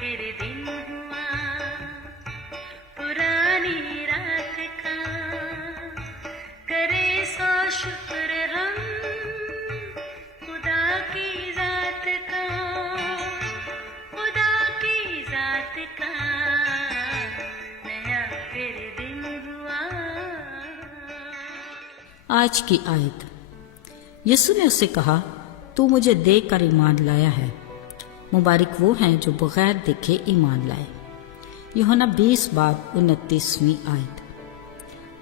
پھر دن ہوا پرانی رات کا، کرے سو شکر ہم خدا کی ذات کا، خدا کی ذات کا نیا پھر دن ہوا۔ آج کی آیت۔ یسوع نے اسے کہا، تو مجھے دیکھ کر ایمان لایا ہے، مبارک وہ ہیں جو بغیر دیکھے ایمان لائے۔ یوحنا 20:29 آیت۔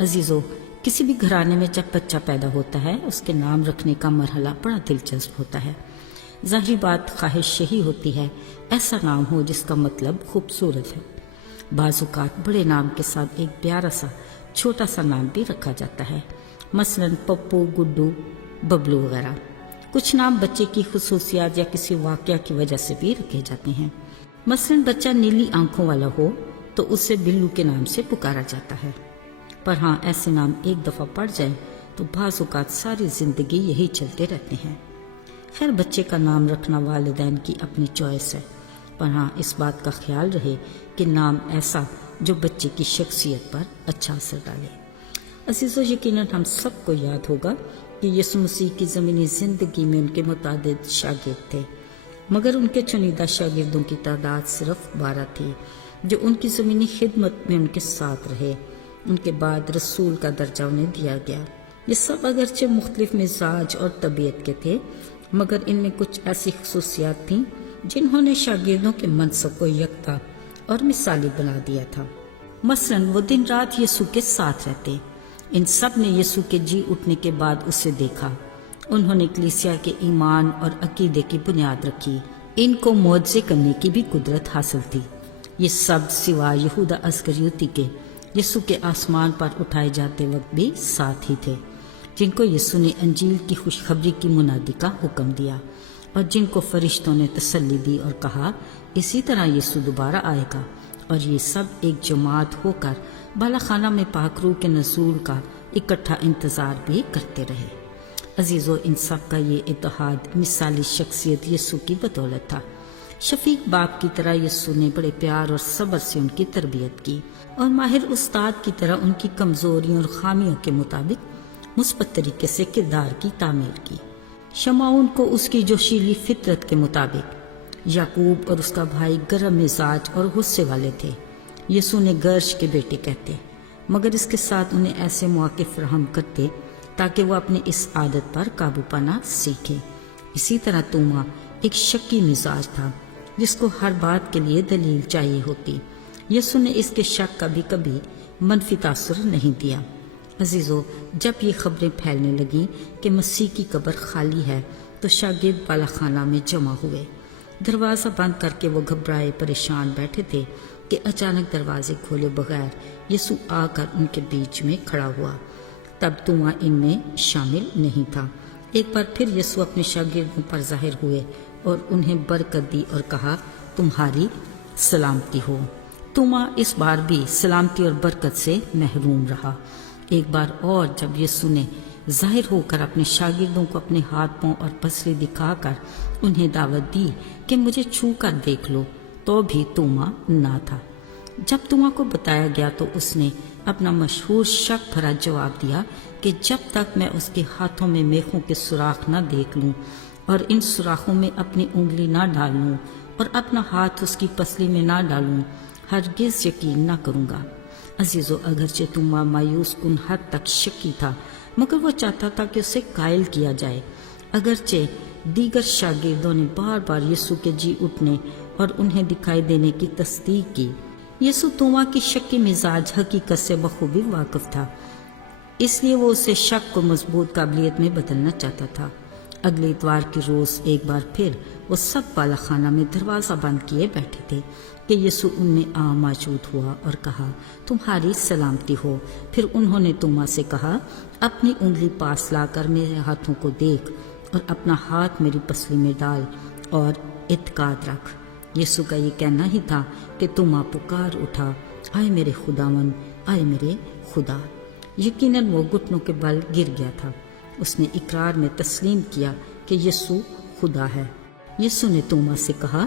عزیزو، کسی بھی گھرانے میں جب بچہ پیدا ہوتا ہے اس کے نام رکھنے کا مرحلہ بڑا دلچسپ ہوتا ہے۔ ظاہری بات خواہش یہی ہوتی ہے ایسا نام ہو جس کا مطلب خوبصورت ہے۔ بعض اوقات بڑے نام کے ساتھ ایک پیارا سا چھوٹا سا نام بھی رکھا جاتا ہے، مثلاً پپو، گڈو، ببلو وغیرہ۔ کچھ نام بچے کی خصوصیات یا کسی واقعہ کی وجہ سے بھی رکھے جاتے ہیں۔ مثلاً بچہ نیلی آنکھوں والا ہو تو اسے بلو کے نام سے پکارا جاتا ہے، پر ہاں ایسے نام ایک دفعہ پڑ جائیں تو بعض اوقات ساری زندگی یہی چلتے رہتے ہیں۔ خیر، بچے کا نام رکھنا والدین کی اپنی چوائس ہے، پر ہاں اس بات کا خیال رہے کہ نام ایسا جو بچے کی شخصیت پر اچھا اثر ڈالے۔ عزیزو، یقیناً ہم سب کو یاد ہوگا کہ یسوع مسیح کی زمینی زندگی میں ان کے متعدد شاگرد تھے، مگر ان کے چنیدہ شاگردوں کی تعداد صرف 12 تھی جو ان کی زمینی خدمت میں ان کے ساتھ رہے۔ ان کے بعد رسول کا درجہ انہیں دیا گیا۔ یہ سب اگرچہ مختلف مزاج اور طبیعت کے تھے، مگر ان میں کچھ ایسی خصوصیات تھیں جنہوں نے شاگردوں کے منصب کو یکتا اور مثالی بنا دیا تھا۔ مثلاً وہ دن رات یسوع کے ساتھ رہتے۔ ان سب نے یسوع کے جی اٹھنے کے بعد اسے دیکھا۔ انہوں نے کلیسیا کے ایمان اور عقیدے کی بنیاد رکھی۔ ان کو معجزے کرنے کی بھی قدرت حاصل تھی۔ یہ سب سوائے یہودا اسکریوتی کے یسوع کے آسمان پر اٹھائے جاتے وقت بھی ساتھ ہی تھے، جن کو یسوع نے انجیل کی خوشخبری کی منادی کا حکم دیا اور جن کو فرشتوں نے تسلی دی اور کہا اسی طرح یسوع دوبارہ آئے گا۔ اور یہ سب ایک جماعت ہو کر بالا خانہ میں پاک روح کے نزول کا اکٹھا انتظار بھی کرتے رہے۔ عزیزو، ان سب کا یہ اتحاد مثالی شخصیت یسوع کی بدولت تھا۔ شفیق باپ کی طرح یسوع نے بڑے پیار اور صبر سے ان کی تربیت کی اور ماہر استاد کی طرح ان کی کمزوریوں اور خامیوں کے مطابق مثبت طریقے سے کردار کی تعمیر کی۔ شمعون کو اس کی جوشیلی فطرت کے مطابق، یعقوب اور اس کا بھائی گرم مزاج اور غصے والے تھے، یسوع نے گرش کے بیٹے کہتے، مگر اس کے ساتھ انہیں ایسے مواقع فراہم کرتے تاکہ وہ اپنی اس عادت پر قابو پانا سیکھے۔ اسی طرح توما ایک شکی مزاج تھا جس کو ہر بات کے لیے دلیل چاہیے ہوتی۔ یسوع نے اس کے شک کا بھی کبھی منفی تاثر نہیں دیا۔ عزیزو، جب یہ خبریں پھیلنے لگیں کہ مسیح کی قبر خالی ہے تو شاگرد بالا خانہ میں جمع ہوئے۔ دروازہ بند کر کے وہ گھبرائے پریشان بیٹھے تھے کہ اچانک دروازے کھولے بغیر یسوع آ کر ان کے بیچ میں کھڑا ہوا۔ تب توما ان میں شامل نہیں تھا۔ ایک بار پھر یسوع اپنے شاگردوں پر ظاہر ہوئے اور انہیں برکت دی اور کہا، تمہاری سلامتی ہو۔ توما اس بار بھی سلامتی اور برکت سے محروم رہا۔ ایک بار اور جب یسوع نے ظاہر ہو کر اپنے شاگردوں کو اپنے ہاتھ پاؤں اور پسلی دکھا کر انہیں دعوت دی کہ مجھے چھو کر دیکھ لو، تو بھی توما نہ تھا۔ جب توما کو بتایا گیا تو اس نے اپنا مشہور شک بھرا جواب دیا کہ جب تک میں اس کے ہاتھوں میں میخوں کے سوراخ نہ دیکھ لوں اور ان سوراخوں میں اپنی انگلی نہ ڈال لوں اور اپنا ہاتھ اس کی پسلی میں نہ ڈالوں، ہرگز یقین نہ کروں گا۔ عزیزو، اگرچہ توما مایوس کن حد تک شکی تھا، مگر وہ چاہتا تھا کہ اسے قائل کیا جائے۔ اگرچہ دیگر شاگردوں نے بار بار یسوع کے جی اٹھنے اور انہیں دکھائی دینے کی تصدیق کی، یسوع توما کی شکی مزاج حقیقت سے بخوبی واقف تھا، اس لیے وہ اسے شک کو مضبوط قابلیت میں بدلنا چاہتا تھا۔ اگلے اتوار کے روز ایک بار پھر وہ سب بالا خانہ میں دروازہ بند کیے بیٹھے تھے کہ یسوع ان میں موجود ہوا اور کہا، تمہاری سلامتی ہو۔ پھر انہوں نے توما سے کہا، اپنی انگلی پاس لا کر میرے ہاتھوں کو دیکھ اور اپنا ہاتھ میری پسلی میں ڈال اور اعتقاد رکھ۔ یسوع کا یہ کہنا ہی تھا کہ توما پکار اٹھا، آئے میرے خداوند، آئے میرے خدا۔ یقیناً وہ گھٹنوں کے بل گر گیا تھا۔ اس نے اقرار میں تسلیم کیا کہ یسوع خدا ہے۔ یسوع نے توما سے کہا،